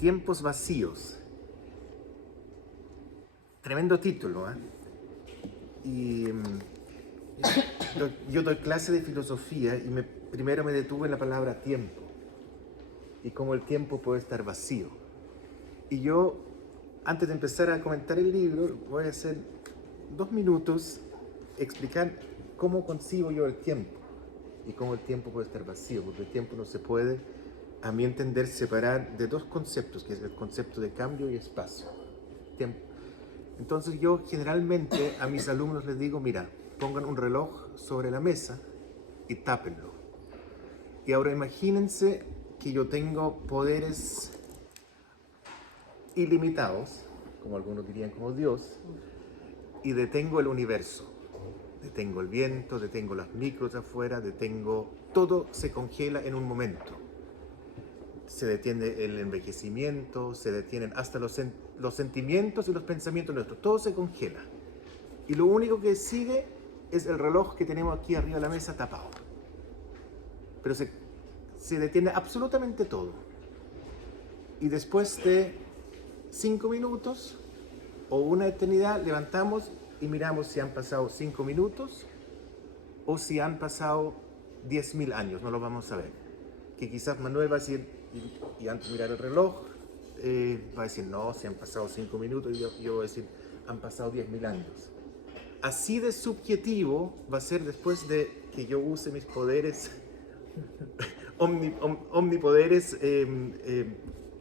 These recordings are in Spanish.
Tiempos vacíos. Tremendo título, ¿eh? Y yo doy clase de filosofía y primero me detuve en la palabra tiempo y cómo el tiempo puede estar vacío. Y yo, antes de empezar a comentar el libro, voy a hacer 2 minutos explicar cómo concibo yo el tiempo y cómo el tiempo puede estar vacío, porque el tiempo no se puede, a mi entender, separar de 2 conceptos, que es el concepto de cambio y espacio. Tiempo. Entonces yo generalmente a mis alumnos les digo, mira, pongan un reloj sobre la mesa y tápenlo. Y ahora imagínense que yo tengo poderes ilimitados, como algunos dirían como Dios, y detengo el universo. Detengo el viento, detengo las micros afuera, todo se congela en un momento. Se detiene el envejecimiento, se detienen hasta los sentimientos y los pensamientos nuestros, todo se congela. Y lo único que sigue es el reloj que tenemos aquí arriba de la mesa tapado. Pero se detiene absolutamente todo. Y después de 5 minutos o una eternidad, levantamos y miramos si han pasado 5 minutos o si han pasado 10.000 años, no lo vamos a ver. Que quizás Manuel va a decir, y antes de mirar el reloj, va a decir, no, si han pasado 5 minutos, y yo voy a decir, han pasado 10.000 años. Así de subjetivo va a ser después de que yo use mis poderes, omnipoderes,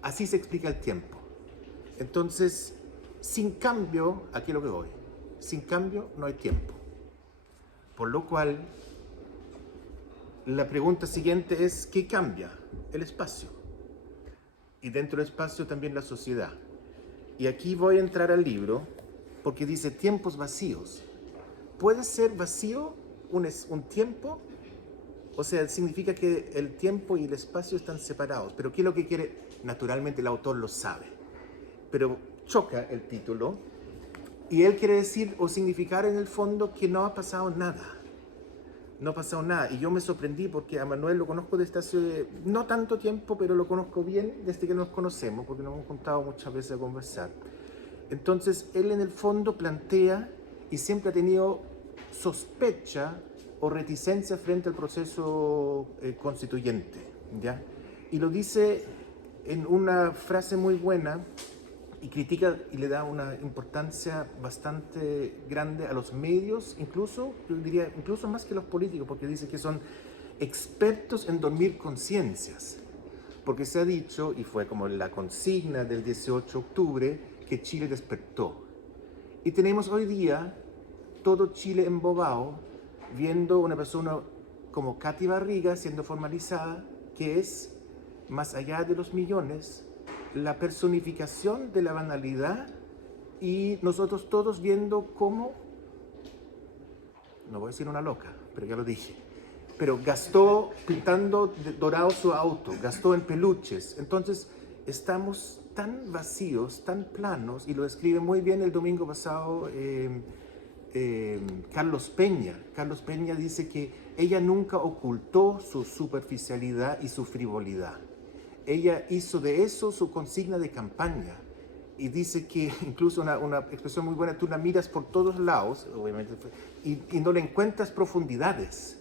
así se explica el tiempo. Entonces, sin cambio, aquí es lo que voy, sin cambio no hay tiempo. Por lo cual, la pregunta siguiente es, ¿qué cambia? El espacio. Y dentro del espacio también la sociedad. Y aquí voy a entrar al libro, porque dice tiempos vacíos. ¿Puede ser vacío un tiempo? O sea, significa que el tiempo y el espacio están separados. Pero ¿qué es lo que quiere? Naturalmente el autor lo sabe. Pero choca el título y él quiere decir o significar en el fondo que no ha pasado nada. No ha pasado nada. Y yo me sorprendí porque a Manuel lo conozco desde hace no tanto tiempo, pero lo conozco bien desde que nos conocemos, porque nos hemos juntado muchas veces a conversar. Entonces, él en el fondo plantea y siempre ha tenido sospecha o reticencia frente al proceso constituyente, ¿ya? Y lo dice en una frase muy buena y critica y le da una importancia bastante grande a los medios, incluso, yo diría, incluso más que los políticos, porque dice que son expertos en dormir conciencias. Porque se ha dicho, y fue como la consigna del 18 de octubre, que Chile despertó. Y tenemos hoy día todo Chile embobado, viendo una persona como Katy Barriga siendo formalizada, que es, más allá de los millones, la personificación de la banalidad, y nosotros todos viendo cómo, no voy a decir una loca, pero ya lo dije, pero gastó pintando de dorado su auto, gastó en peluches. Entonces estamos tan vacíos, tan planos, y lo escribe muy bien el domingo pasado Carlos Peña. Carlos Peña dice que ella nunca ocultó su superficialidad y su frivolidad. Ella hizo de eso su consigna de campaña. Y dice que, incluso una expresión muy buena, tú la miras por todos lados, obviamente, y no le encuentras profundidades.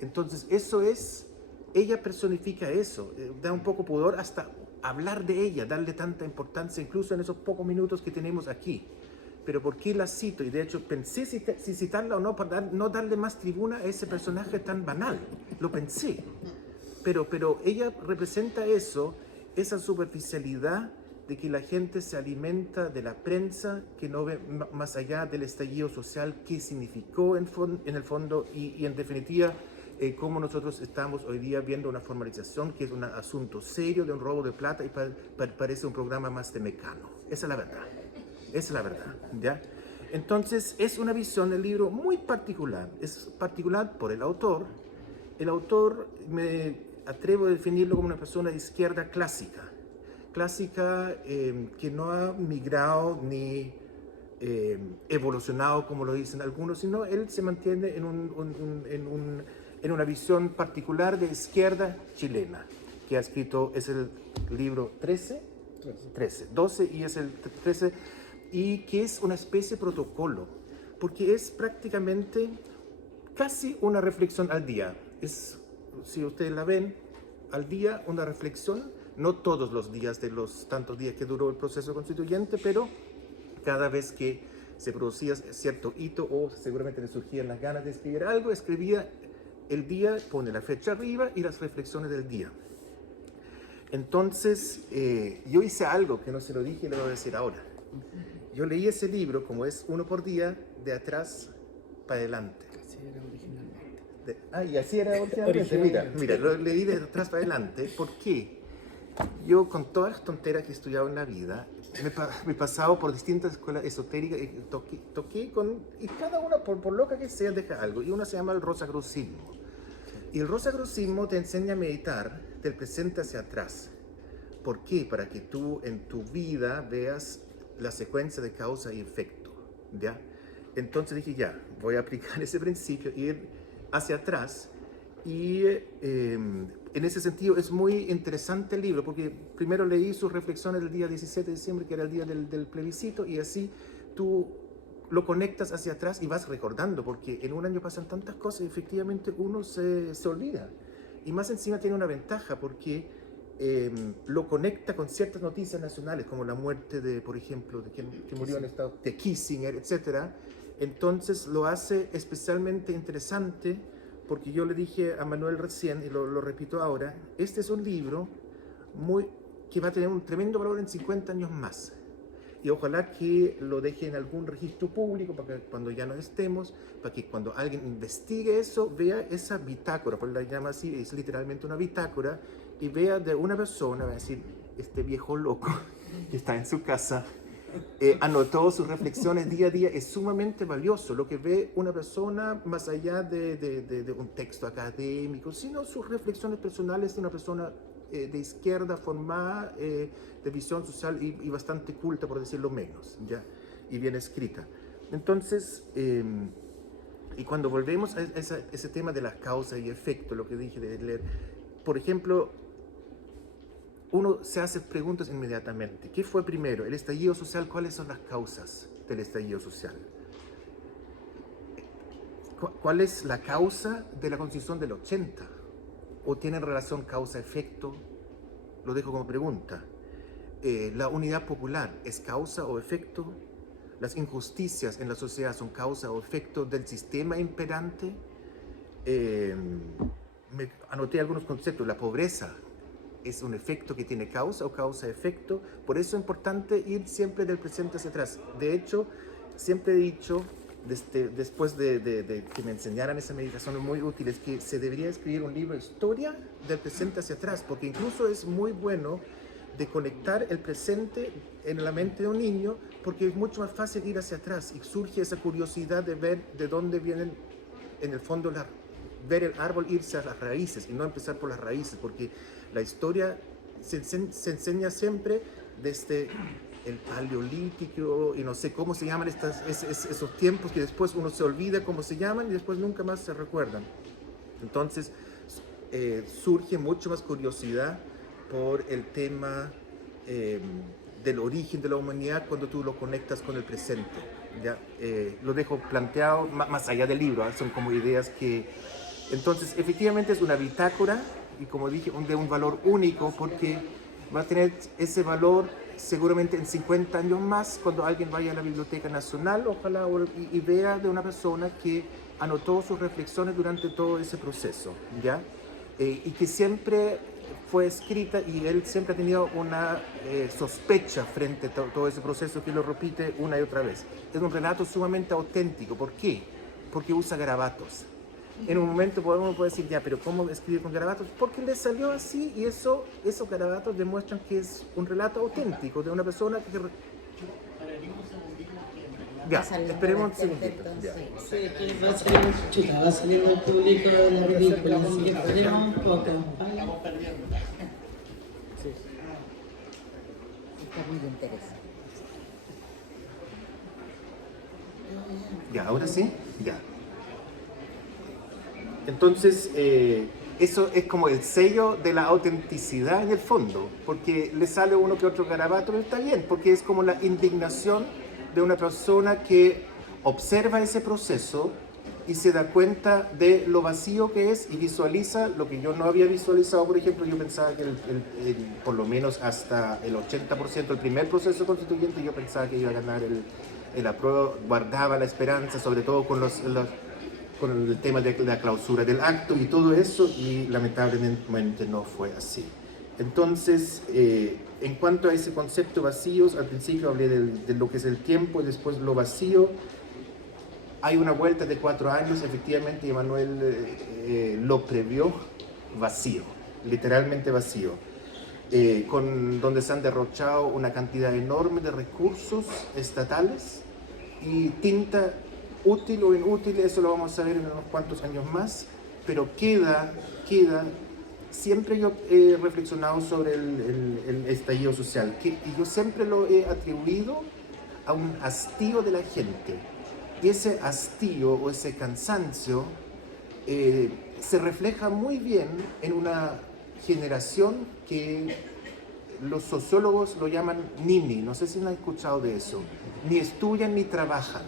Entonces, eso es, ella personifica eso, da un poco pudor hasta hablar de ella, darle tanta importancia, incluso en esos pocos minutos que tenemos aquí. Pero ¿por qué la cito? Y de hecho pensé si citarla o no, para no darle más tribuna a ese personaje tan banal. Lo pensé. Pero ella representa eso, esa superficialidad de que la gente se alimenta de la prensa, que no ve más allá del estallido social, qué significó en el fondo y en definitiva cómo nosotros estamos hoy día viendo una formalización que es un asunto serio de un robo de plata y parece un programa más de Mecano. Esa es la verdad. Esa es la verdad, ¿ya? Entonces es una visión del libro muy particular. Es particular por el autor. El autor me atrevo a definirlo como una persona de izquierda clásica, que no ha migrado ni evolucionado como lo dicen algunos, sino él se mantiene en una visión particular de izquierda chilena, que ha escrito, es el libro 13, 13, 12 y es el 13, y que es una especie de protocolo, porque es prácticamente casi una reflexión al día. Es, si ustedes la ven, al día una reflexión, no todos los días de los tantos días que duró el proceso constituyente, pero cada vez que se producía cierto hito o seguramente le surgían las ganas de escribir algo, escribía el día, pone la fecha arriba y las reflexiones del día. Entonces, yo hice algo que no se lo dije y lo voy a decir ahora. Yo leí ese libro, como es uno por día, de atrás para adelante. Así era originalmente. Y así era originalmente. Mira, lo leí de atrás para adelante. ¿Por qué? Yo, con todas las tonteras que he estudiado en la vida, me he pasado por distintas escuelas esotéricas y toqué con... Y cada una, por loca que sea, deja algo. Y una se llama el Rosacrucismo. Y el Rosacrucismo te enseña a meditar del presente hacia atrás. ¿Por qué? Para que tú en tu vida veas la secuencia de causa y efecto, ¿ya? Entonces dije, ya, voy a aplicar ese principio, ir hacia atrás. Y en ese sentido es muy interesante el libro, porque primero leí sus reflexiones del día 17 de diciembre, que era el día del plebiscito, y así tú lo conectas hacia atrás y vas recordando, porque en un año pasan tantas cosas y efectivamente uno se olvida. Y más encima tiene una ventaja, porque lo conecta con ciertas noticias nacionales, como la muerte de, por ejemplo, de quien que murió en Estado, de Kissinger, etc. Entonces lo hace especialmente interesante, porque yo le dije a Manuel recién, y lo repito ahora, este es un libro que va a tener un tremendo valor en 50 años más. Y ojalá que lo deje en algún registro público para que cuando ya no estemos, para que cuando alguien investigue eso, vea esa bitácora, por la llama así, es literalmente una bitácora, y vea de una persona, va a decir, este viejo loco que está en su casa, anotó sus reflexiones día a día, es sumamente valioso lo que ve una persona más allá de un texto académico, sino sus reflexiones personales de una persona de izquierda formada, de visión social y bastante culta, por decirlo menos, ¿ya? Y bien escrita. Entonces, y cuando volvemos a ese tema de las causas y efectos, lo que dije de leer, por ejemplo, uno se hace preguntas inmediatamente. ¿Qué fue primero? ¿El estallido social? ¿Cuáles son las causas del estallido social? ¿Cuál es la causa de la Constitución del 80? ¿O tienen relación causa-efecto? Lo dejo como pregunta. ¿La unidad popular es causa o efecto? ¿Las injusticias en la sociedad son causa o efecto del sistema imperante? Me anoté algunos conceptos. La pobreza es un efecto que tiene causa o causa-efecto. Por eso es importante ir siempre del presente hacia atrás. De hecho, siempre he dicho, después de que me enseñaran esas meditaciones muy útiles, que se debería escribir un libro de historia del presente hacia atrás, porque incluso es muy bueno de conectar el presente en la mente de un niño, porque es mucho más fácil ir hacia atrás y surge esa curiosidad de ver de dónde vienen, en el fondo, ver el árbol, irse a las raíces y no empezar por las raíces, porque la historia se enseña siempre desde el paleolítico y no sé cómo se llaman esos tiempos que después uno se olvida cómo se llaman y después nunca más se recuerdan. Entonces surge mucho más curiosidad por el tema del origen de la humanidad cuando tú lo conectas con el presente. ¿Ya? Lo dejo planteado más allá del libro, ¿eh? Son como ideas que... Entonces, efectivamente es una bitácora y, como dije, de un valor único, porque va a tener ese valor seguramente en 50 años más, cuando alguien vaya a la Biblioteca Nacional, ojalá, y vea de una persona que anotó sus reflexiones durante todo ese proceso, ¿ya? Y que siempre fue escrita, y él siempre ha tenido una sospecha frente a todo ese proceso, que lo repite una y otra vez. Es un relato sumamente auténtico. ¿Por qué? Porque usa garabatos. En un momento uno puede decir, ya, pero ¿cómo escribir con garabatos? Porque le salió así, y esos garabatos demuestran que es un relato auténtico de una persona que... Ya, esperemos un segundito. Ya. Sí, que va a salir el público de la película, así que esperemos un poco. Estamos perdiendo. Sí. Está muy interesante. Ya, ahora sí, ya. Entonces, eso es como el sello de la autenticidad en el fondo, porque le sale uno que otro garabato, pero está bien, porque es como la indignación de una persona que observa ese proceso y se da cuenta de lo vacío que es y visualiza lo que yo no había visualizado. Por ejemplo, yo pensaba que por lo menos hasta el 80% del primer proceso constituyente, yo pensaba que iba a ganar el apruebo, guardaba la esperanza, sobre todo con con el tema de la clausura del acto y todo eso, y lamentablemente no fue así. Entonces, en cuanto a ese concepto vacíos, al principio hablé de lo que es el tiempo y después lo vacío. Hay una vuelta de 4 años, efectivamente, y Emanuel lo previó vacío, literalmente vacío, donde se han derrochado una cantidad enorme de recursos estatales y tinta útil o inútil, eso lo vamos a ver en unos cuantos años más, pero queda, siempre yo he reflexionado sobre el estallido social, y yo siempre lo he atribuido a un hastío de la gente. Y ese hastío o ese cansancio se refleja muy bien en una generación que los sociólogos lo llaman nini, no sé si han escuchado de eso, ni estudian ni trabajan.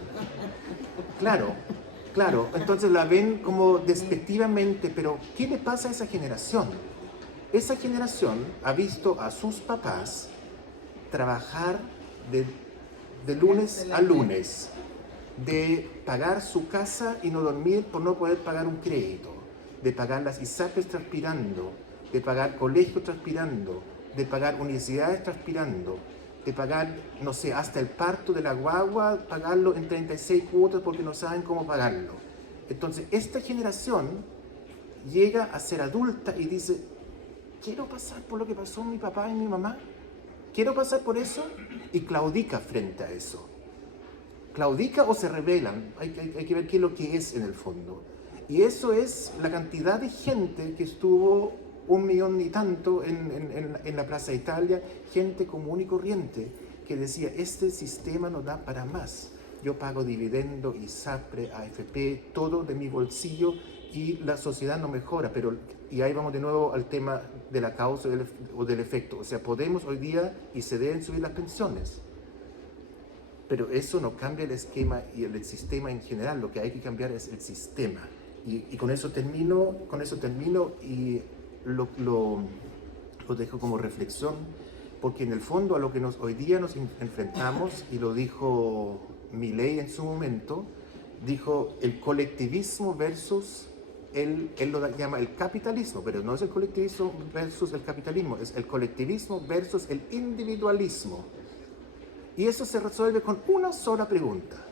Claro, entonces la ven como despectivamente, pero ¿qué le pasa a esa generación? Esa generación ha visto a sus papás trabajar de lunes a lunes, de pagar su casa y no dormir por no poder pagar un crédito, de pagar las ISAPRES transpirando, de pagar colegios transpirando, de pagar universidades transpirando, de pagar, no sé, hasta el parto de la guagua, pagarlo en 36 cuotas porque no saben cómo pagarlo. Entonces, esta generación llega a ser adulta y dice, quiero pasar por lo que pasó mi papá y mi mamá, quiero pasar por eso, y claudica frente a eso. Claudica o se rebelan, hay que ver qué es lo que es en el fondo. Y eso es la cantidad de gente que estuvo 1 millón y tanto en la Plaza Italia, gente común y corriente, que decía, este sistema no da para más. Yo pago dividendo, ISAPRE, AFP, todo de mi bolsillo y la sociedad no mejora. Y ahí vamos de nuevo al tema de la causa o del efecto. O sea, podemos hoy día y se deben subir las pensiones, pero eso no cambia el esquema y el sistema en general. Lo que hay que cambiar es el sistema. Y con eso termino y lo dejo como reflexión, porque en el fondo a lo que hoy día nos enfrentamos, y lo dijo Milei en su momento, dijo el colectivismo versus, él lo llama el capitalismo, pero no es el colectivismo versus el capitalismo, es el colectivismo versus el individualismo. Y eso se resuelve con una sola pregunta.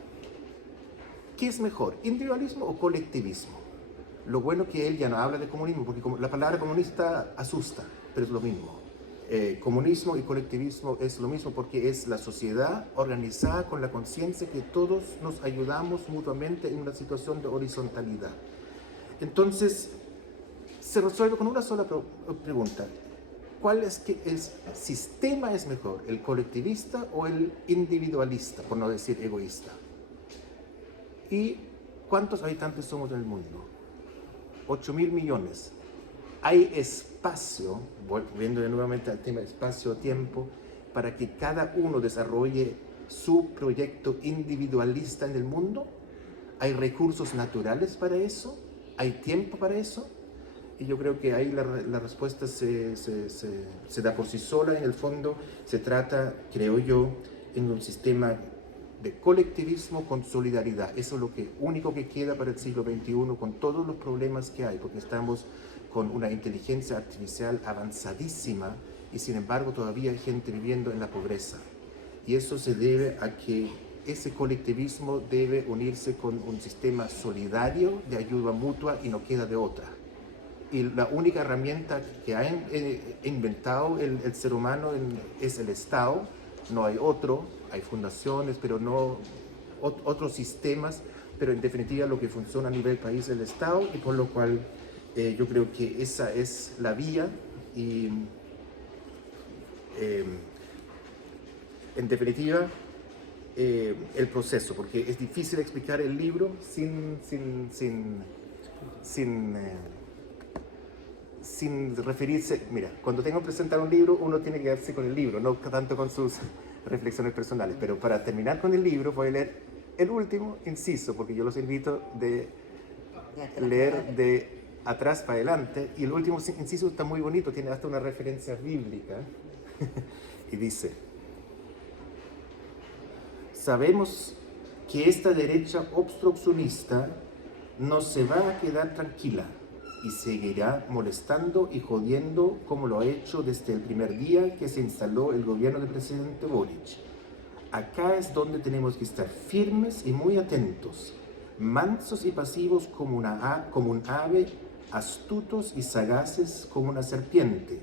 ¿Qué es mejor, individualismo o colectivismo? Lo bueno que él ya no habla de comunismo, porque la palabra comunista asusta, pero es lo mismo. Comunismo y colectivismo es lo mismo, porque es la sociedad organizada con la conciencia que todos nos ayudamos mutuamente en una situación de horizontalidad. Entonces, se resuelve con una sola pregunta. ¿Cuál sistema es mejor, el colectivista o el individualista, por no decir egoísta? ¿Y cuántos habitantes somos en el mundo? 8.000 millones. Hay espacio, volviendo nuevamente al tema espacio-tiempo, para que cada uno desarrolle su proyecto individualista en el mundo. ¿Hay recursos naturales para eso? ¿Hay tiempo para eso? Y yo creo que ahí la respuesta se da por sí sola. En el fondo se trata, creo yo, en un sistema de colectivismo con solidaridad. Eso es lo único que queda para el siglo XXI, con todos los problemas que hay, porque estamos con una inteligencia artificial avanzadísima y sin embargo todavía hay gente viviendo en la pobreza. Y eso se debe a que ese colectivismo debe unirse con un sistema solidario de ayuda mutua y no queda de otra. Y la única herramienta que ha inventado el ser humano es el Estado. No hay otro, hay fundaciones, pero no otros sistemas, pero en definitiva lo que funciona a nivel país es el Estado, y por lo cual yo creo que esa es la vía. Y en definitiva el proceso, porque es difícil explicar el libro sin sin referirse, mira, cuando tengo que presentar un libro, uno tiene que quedarse con el libro, no tanto con sus reflexiones personales. Pero para terminar con el libro, voy a leer el último inciso, porque yo los invito de leer de atrás para adelante. Y el último inciso está muy bonito, tiene hasta una referencia bíblica. Y dice: sabemos que esta derecha obstruccionista no se va a quedar tranquila y seguirá molestando y jodiendo como lo ha hecho desde el primer día que se instaló el gobierno del presidente Boric. Acá es donde tenemos que estar firmes y muy atentos, mansos y pasivos como un ave, astutos y sagaces como una serpiente,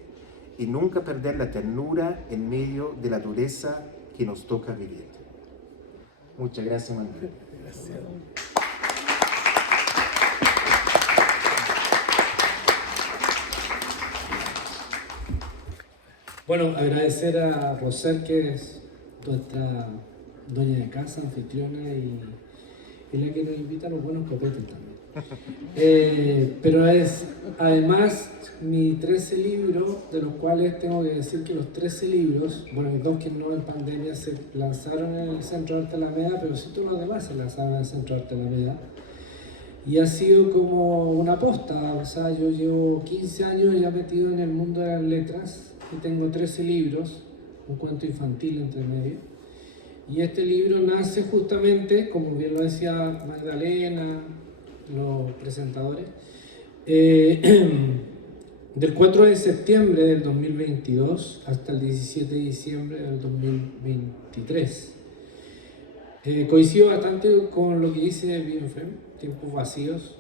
y nunca perder la ternura en medio de la dureza que nos toca vivir. Muchas gracias, Manuel. Gracias. Bueno, agradecer a Rosel, que es nuestra dueña de casa, anfitriona y la que nos invita a los buenos copetes también. Pero es además mis 13 libros, de los cuales tengo que decir que los 13 libros, bueno, hay 2 que no en pandemia se lanzaron en el Centro de Arte Alameda, pero sí todos los demás se lanzaron en el Centro de Arte Alameda. Y ha sido como una aposta, o sea, yo llevo 15 años ya metido en el mundo de las letras y tengo 13 libros, un cuento infantil entre medio. Y este libro nace justamente, como bien lo decía Magdalena, los presentadores, del 4 de septiembre del 2022 hasta el 17 de diciembre del 2023. Coincido bastante con lo que dice Bienfrem, tiempos vacíos,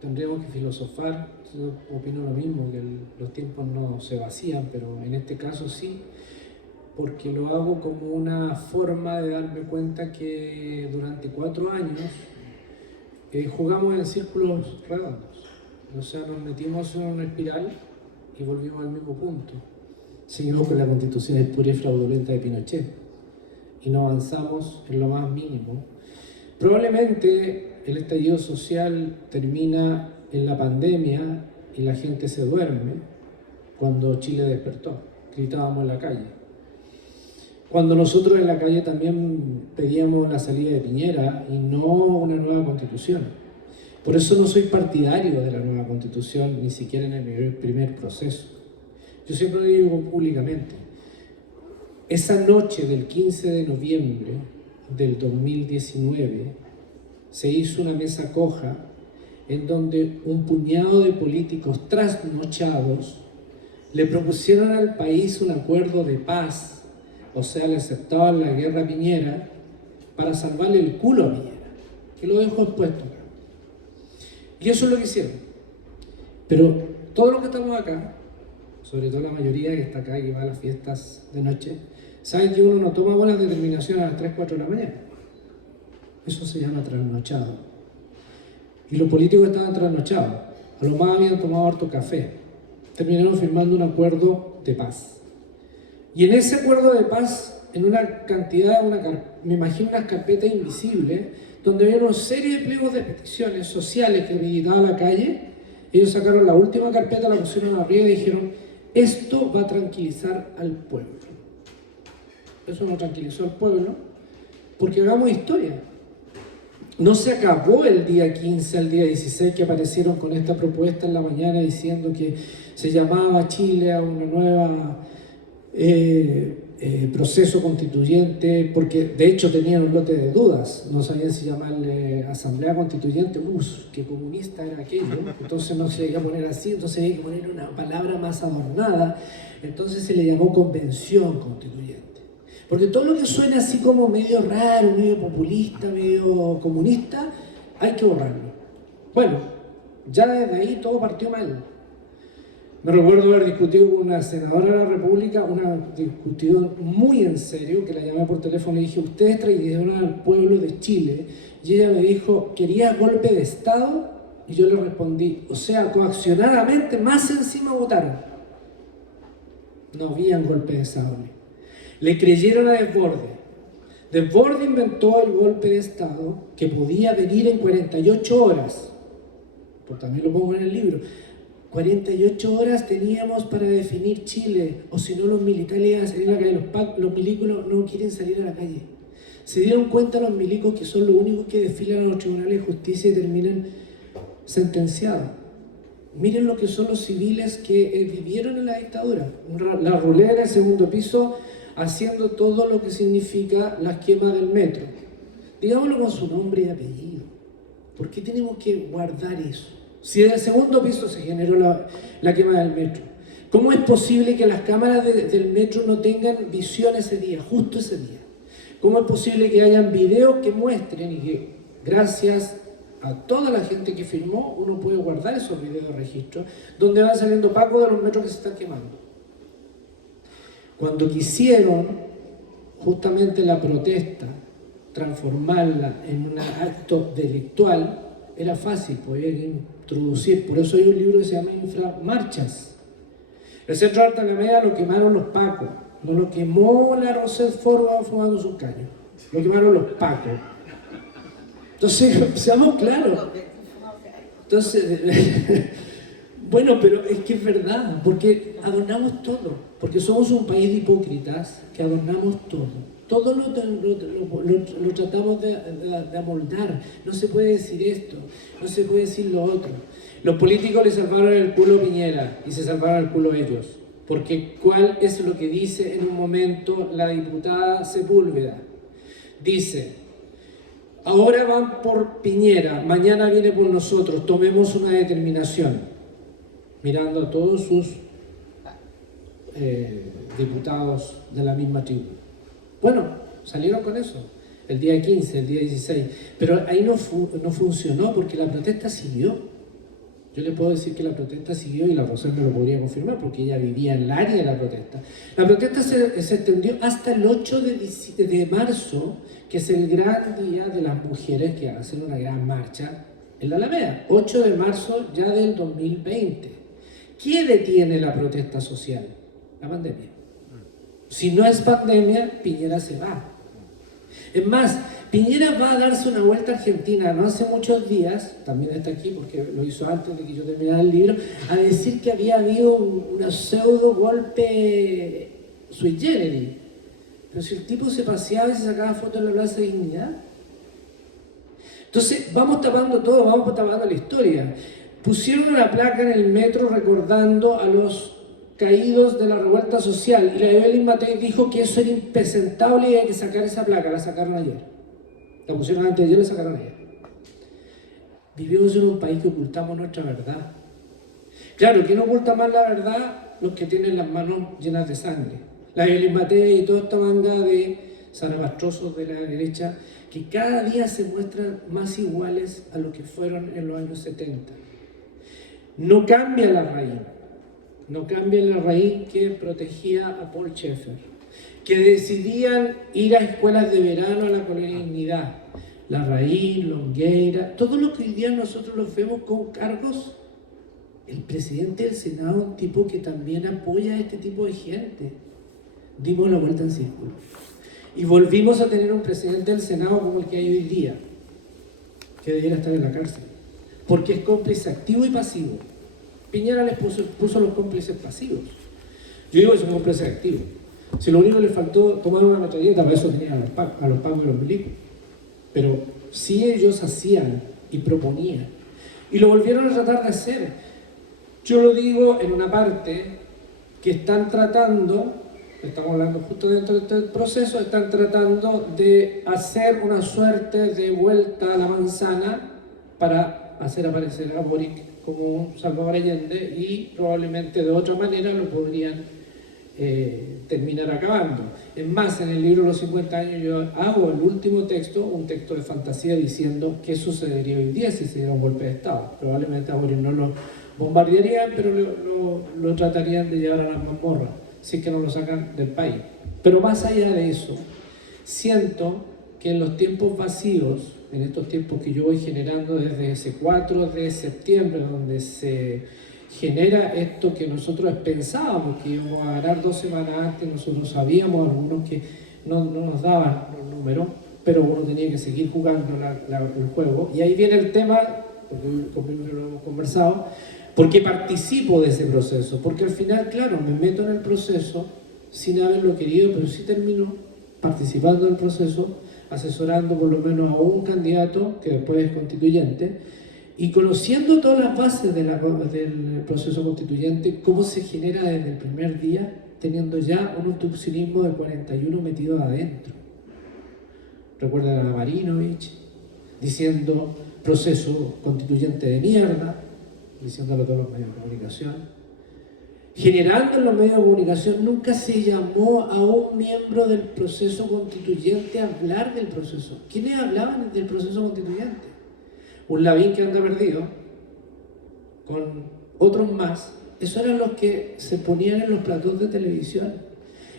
tendríamos que filosofar. Yo opino lo mismo, que los tiempos no se vacían, pero en este caso sí, porque lo hago como una forma de darme cuenta que durante 4 años jugamos en círculos redondos, o sea, nos metimos en una espiral y volvimos al mismo punto. Seguimos con la constitución espúrea y fraudulenta de Pinochet y no avanzamos en lo más mínimo. Probablemente el estallido social termina en la pandemia y la gente se duerme cuando Chile despertó, gritábamos en la calle. Cuando nosotros en la calle también pedíamos la salida de Piñera y no una nueva constitución. Por eso no soy partidario de la nueva constitución, ni siquiera en el primer proceso. Yo siempre lo digo públicamente. Esa noche del 15 de noviembre del 2019 se hizo una mesa coja en donde un puñado de políticos trasnochados le propusieron al país un acuerdo de paz. O sea, le aceptaban la guerra a Piñera para salvarle el culo a Piñera, que lo dejó expuesto acá. Y eso es lo que hicieron. Pero todos los que estamos acá, sobre todo la mayoría que está acá y que va a las fiestas de noche, saben que uno no toma buenas determinaciones a las 3, 4 de la mañana. Eso se llama trasnochado. Y los políticos estaban trasnochados. A lo más habían tomado harto café. Terminaron firmando un acuerdo de paz. Y en ese acuerdo de paz, en una cantidad, me imagino unas carpetas invisibles, donde había una serie de pliegos de peticiones sociales que visitaba la calle, ellos sacaron la última carpeta, la pusieron arriba y dijeron: esto va a tranquilizar al pueblo. Eso no tranquilizó al pueblo, porque hagamos historia. No se acabó el día 15 al día 16 que aparecieron con esta propuesta en la mañana diciendo que se llamaba a Chile a una nueva proceso constituyente, porque de hecho tenían un lote de dudas, no sabían si llamarle asamblea constituyente, qué comunista era aquello, entonces no se iba a poner así, entonces había que poner una palabra más adornada, entonces se le llamó convención constituyente, porque todo lo que suena así como medio raro, medio populista, medio comunista, hay que borrarlo. Bueno, ya desde ahí todo partió mal. Me recuerdo haber discutido con una senadora de la República, una discusión muy en serio, que la llamé por teléfono y le dije: ustedes traicionaron al pueblo de Chile. Y ella me dijo: ¿querías golpe de Estado? Y yo le respondí: o sea, coaccionadamente, más encima votaron. No habían golpe de Estado. Le creyeron a Desbordes. Desbordes inventó el golpe de Estado que podía venir en 48 horas. Pues también lo pongo en el libro. 48 horas teníamos para definir Chile, o si no los militares iban a salir a la calle, los milicos no quieren salir a la calle. Se dieron cuenta los milicos que son los únicos que desfilan a los tribunales de justicia y terminan sentenciados. Miren lo que son los civiles que vivieron en la dictadura. La rulera en el segundo piso haciendo todo lo que significa las quemas del metro. Digámoslo con su nombre y apellido. ¿Por qué tenemos que guardar eso? Si en el segundo piso se generó la quema del metro, ¿cómo es posible que las cámaras del metro no tengan visión ese día, justo ese día? ¿Cómo es posible que hayan videos que muestren y que gracias a toda la gente que firmó uno puede guardar esos videos de registro donde van saliendo pacos de los metros que se están quemando? Cuando quisieron justamente la protesta transformarla en un acto delictual, era fácil, podían introducir, por eso hay un libro que se llama Inframarchas. El centro de Alta Alameda lo quemaron los pacos, no lo quemó la Roset Forba fumando sus caños, lo quemaron los pacos. Entonces, seamos claros. Entonces, bueno, pero es que es verdad, porque adornamos todo, porque somos un país de hipócritas que adornamos todo. Todo lo tratamos de amoldar. No se puede decir esto, no se puede decir lo otro. Los políticos le salvaron el culo a Piñera y se salvaron el culo ellos. Porque ¿cuál es lo que dice en un momento la diputada Sepúlveda? Dice: ahora van por Piñera, mañana viene por nosotros, tomemos una determinación. Mirando a todos sus diputados de la misma tribuna. Bueno, salieron con eso, el día 15, el día 16, pero ahí no funcionó porque la protesta siguió. Yo le puedo decir que la protesta siguió y la Rosel me lo podría confirmar porque ella vivía en el área de la protesta. La protesta se extendió hasta el 8 de marzo, que es el gran día de las mujeres que hacen una gran marcha en la Alameda. 8 de marzo ya del 2020. ¿Qué detiene la protesta social? La pandemia. Si no es pandemia, Piñera se va. Es más, Piñera va a darse una vuelta a Argentina no hace muchos días, también está aquí porque lo hizo antes de que yo terminara el libro, a decir que había habido un pseudo golpe sui generis. Pero si el tipo se paseaba y se sacaba fotos en la Plaza de Dignidad. Entonces, vamos tapando todo, vamos tapando la historia. Pusieron una placa en el metro recordando a los caídos de la revuelta social y la Evelyn Matei dijo que eso era impresentable y hay que sacar esa placa. La sacaron ayer, la pusieron antes de ayer, la sacaron ayer. Vivimos en un país que ocultamos nuestra verdad. Claro, ¿quién oculta más la verdad? Los que tienen las manos llenas de sangre. La Evelyn Matei y toda esta banda de zarapastrosos de la derecha que cada día se muestran más iguales a lo que fueron en los años 70. No cambia la raíz. No cambia la raíz que protegía a Paul Schaeffer, que decidían ir a escuelas de verano a la Colonia Dignidad, La Raíz, Longueira, todo lo que hoy día nosotros los vemos con cargos. El presidente del Senado, un tipo que también apoya a este tipo de gente. Dimos la vuelta en círculo. Y volvimos a tener un presidente del Senado como el que hay hoy día, que debiera estar en la cárcel, porque es cómplice activo y pasivo. Piñera les puso los cómplices pasivos. Yo digo que son cómplices activos. Si lo único que les faltó tomar una metralleta, para eso tenían a los pacos y los milicos. Pero sí ellos hacían y proponían. Y lo volvieron a tratar de hacer. Yo lo digo en una parte que están tratando, estamos hablando justo dentro de este proceso, están tratando de hacer una suerte de vuelta a la manzana para hacer aparecer a Boric como un Salvador Allende y probablemente de otra manera lo podrían terminar acabando. Es más, en el libro Los 50 años yo hago el último texto, un texto de fantasía diciendo qué sucedería hoy día si se diera un golpe de Estado. Probablemente a Boric no lo bombardearían, pero lo tratarían de llevar a las mazmorras, si es que no lo sacan del país. Pero más allá de eso, siento que en los tiempos vacíos, en estos tiempos que yo voy generando desde ese 4 de septiembre, donde se genera esto que nosotros pensábamos que íbamos a ganar 2 semanas antes, nosotros sabíamos algunos que no nos daban los números, pero uno tenía que seguir jugando el juego. Y ahí viene el tema, porque conmigo lo hemos conversado, porque participo de ese proceso, porque al final, claro, me meto en el proceso sin haberlo querido, pero sí termino participando del proceso, asesorando por lo menos a un candidato que después es constituyente y conociendo todas las bases del proceso constituyente, cómo se genera desde el primer día, teniendo ya un obstruccionismo de 41 metidos adentro. Recuerdan a Marinovich diciendo proceso constituyente de mierda, diciéndolo a todos los medios de comunicación. Generando en los medios de comunicación, nunca se llamó a un miembro del proceso constituyente a hablar del proceso. ¿Quiénes hablaban del proceso constituyente? Un Lavín que anda perdido, con otros más. Esos eran los que se ponían en los platós de televisión.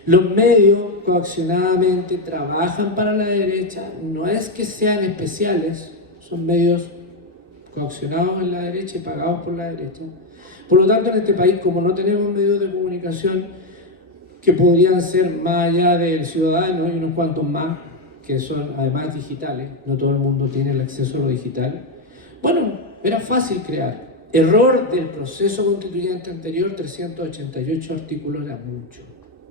Los medios coaccionadamente trabajan para la derecha, no es que sean especiales, son medios coaccionados en la derecha y pagados por la derecha. Por lo tanto, en este país, como no tenemos medios de comunicación que podrían ser más allá del ciudadano, hay unos cuantos más que son además digitales, no todo el mundo tiene el acceso a lo digital. Bueno, era fácil crear. Error del proceso constituyente anterior, 388 artículos era mucho.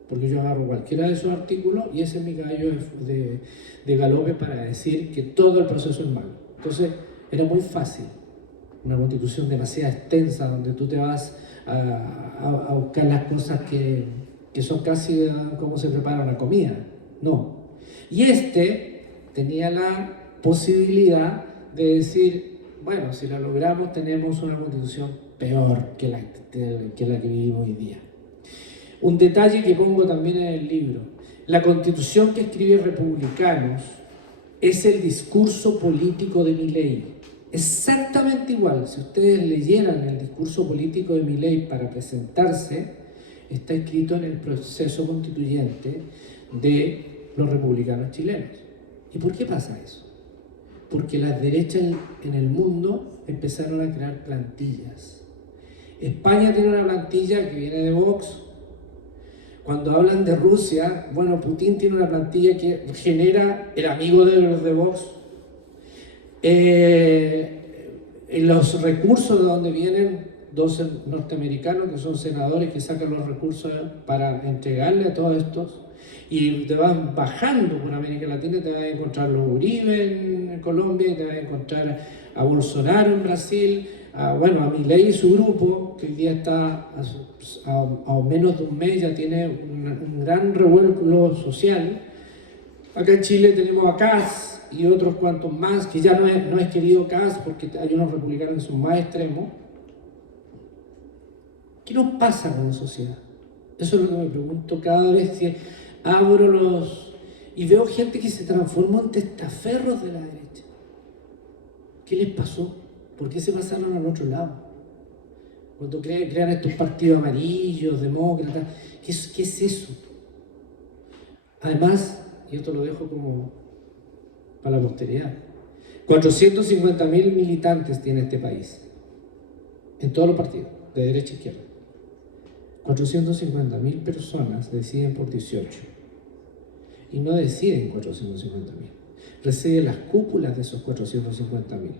Porque yo agarro cualquiera de esos artículos y ese es mi gallo de galope para decir que todo el proceso es malo. Entonces, era muy fácil. Una constitución demasiado extensa donde tú te vas a buscar las cosas que son casi como se prepara una comida. No. Y tenía la posibilidad de decir, bueno, si la logramos tenemos una constitución peor que la que vivimos hoy día. Un detalle que pongo también en el libro. La constitución que escribe Republicanos es el discurso político de Milei. Exactamente igual. Si ustedes leyeran el discurso político de Milei para presentarse, está escrito en el proceso constituyente de los republicanos chilenos. ¿Y por qué pasa eso? Porque las derechas en el mundo empezaron a crear plantillas. España tiene una plantilla que viene de Vox. Cuando hablan de Rusia, bueno, Putin tiene una plantilla que genera el amigo de los de Vox. Los recursos de donde vienen dos norteamericanos que son senadores que sacan los recursos para entregarle a todos estos, y te vas bajando por América Latina, te vas a encontrar los Uribe en Colombia, y te vas a encontrar a Bolsonaro en Brasil, a Milei y su grupo, que hoy día está a menos de un mes, ya tiene un gran revuelo social. Acá en Chile tenemos a Kast y otros cuantos más, que ya no es querido Kast porque hay unos republicanos que son más extremos. ¿Qué nos pasa con la sociedad? Eso es lo que me pregunto cada vez que abro y veo gente que se transformó en testaferros de la derecha. ¿Qué les pasó? ¿Por qué se pasaron al otro lado? Cuando crean estos partidos amarillos, demócratas, ¿qué es eso? Además, y esto lo dejo como para la posteridad, 450.000 militantes tiene este país, en todos los partidos, de derecha a izquierda. 450.000 personas deciden por 18. Y no deciden 450.000. Residen las cúpulas de esos 450.000.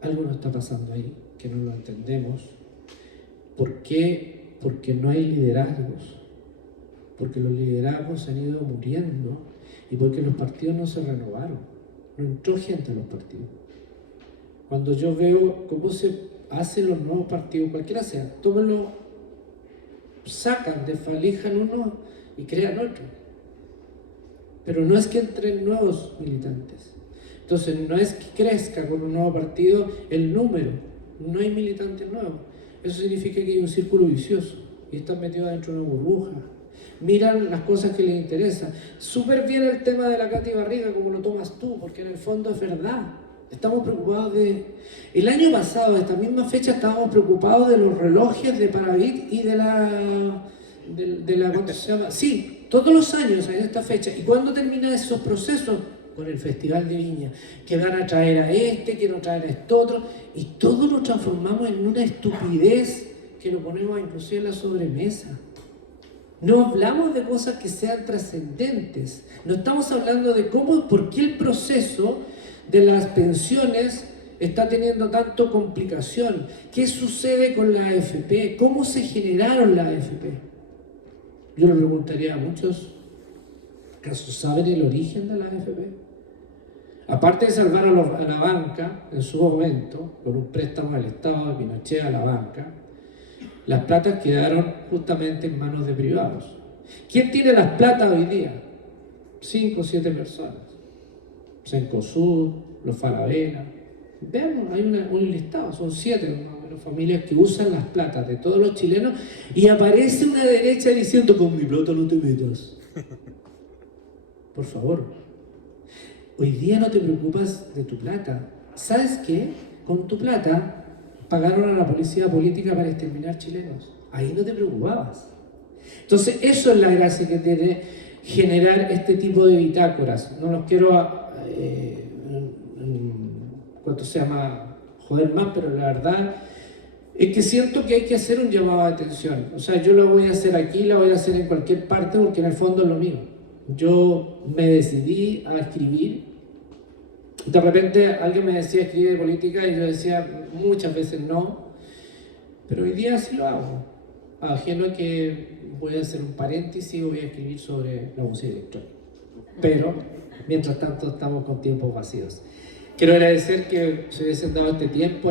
Algo nos está pasando ahí, que no lo entendemos. ¿Por qué? Porque no hay liderazgos. Porque los liderazgos se han ido muriendo y porque los partidos no se renovaron. No entró gente a los partidos. Cuando yo veo cómo se hacen los nuevos partidos, cualquiera sea, tómenlo, sacan, desvalijan uno y crean otro. Pero no es que entren nuevos militantes. Entonces no es que crezca con un nuevo partido el número, no hay militantes nuevos. Eso significa que hay un círculo vicioso y están metidos dentro de una burbuja. Miran las cosas que les interesan. Súper bien el tema de la Katy Barriga, como lo tomas tú, porque en el fondo es verdad. Estamos preocupados El año pasado, a esta misma fecha, estábamos preocupados de los relojes de Paravit y de la ¿cómo se llama? Sí, todos los años hay esta fecha. ¿Y cuándo terminan esos procesos? Con el Festival de Viña, que van a traer a que no traen a esto otro, y todo lo transformamos en una estupidez que lo ponemos inclusive en la sobremesa. No hablamos de cosas que sean trascendentes, no estamos hablando de por qué el proceso de las pensiones está teniendo tanto complicación? ¿Qué sucede con la AFP? ¿Cómo se generaron las AFP? Yo le preguntaría a muchos, ¿acaso saben el origen de la AFP? Aparte de salvar a la banca en su momento, con un préstamo del Estado de Pinochet a la banca, las platas quedaron justamente en manos de privados. ¿Quién tiene las platas hoy día? 5 o 7 personas. Cencosud, los Falabella. Veamos, hay un listado, son 7 más o menos familias que usan las platas de todos los chilenos y aparece una derecha diciendo: con mi plata no te metas. Por favor. Hoy día no te preocupas de tu plata. ¿Sabes qué? Con tu plata pagaron a la policía política para exterminar chilenos. Ahí no te preocupabas. Entonces, eso es la gracia que tiene generar este tipo de bitácoras. No los quiero, ¿cuánto se llama? Joder más, pero la verdad es que siento que hay que hacer un llamado de atención. O sea, yo lo voy a hacer aquí, la voy a hacer en cualquier parte, porque en el fondo es lo mío. Yo me decidí a escribir. De repente alguien me decía escribir de política y yo decía muchas veces no, pero hoy día sí lo hago. Ajeno a que voy a hacer un paréntesis y voy a escribir sobre la música electrónica. Pero, mientras tanto, estamos con tiempos vacíos. Quiero agradecer que se hubiesen dado este tiempo.